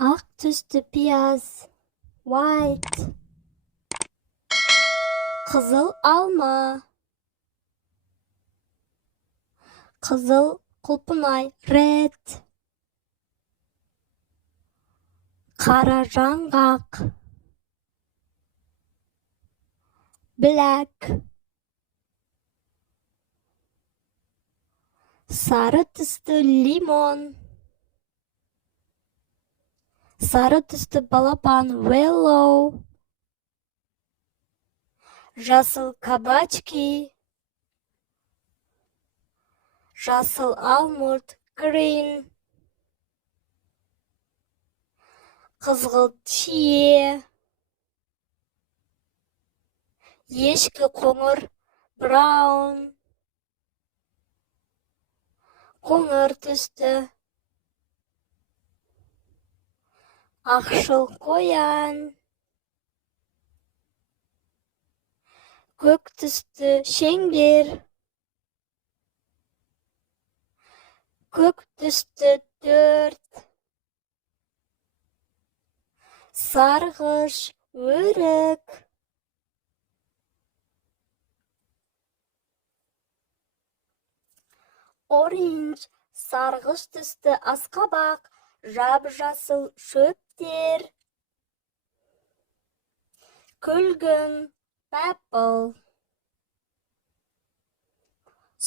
Ақ түсті пияз, white. Қызыл алма, қызыл құлпынай, red. Қара жаңғақ, black. Sarı түсті лимон, sarı түсті балапан, yellow. Жасыл кабачки, жасыл алмұрт, green. Қызғылт шие, ешкі қоңыр, brown. Қоңыр түсті, ақшыл қоян. Көк түсті шеңбер, көк түсті төрт. Сарғыш өрік, orange сарғыш түсті асқабақ, жап-жасыл шөптер. Күлгін, purple.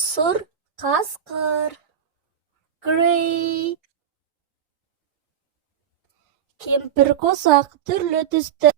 Сұр қасқыр, gray. Кемпір қосақ түрлі түсті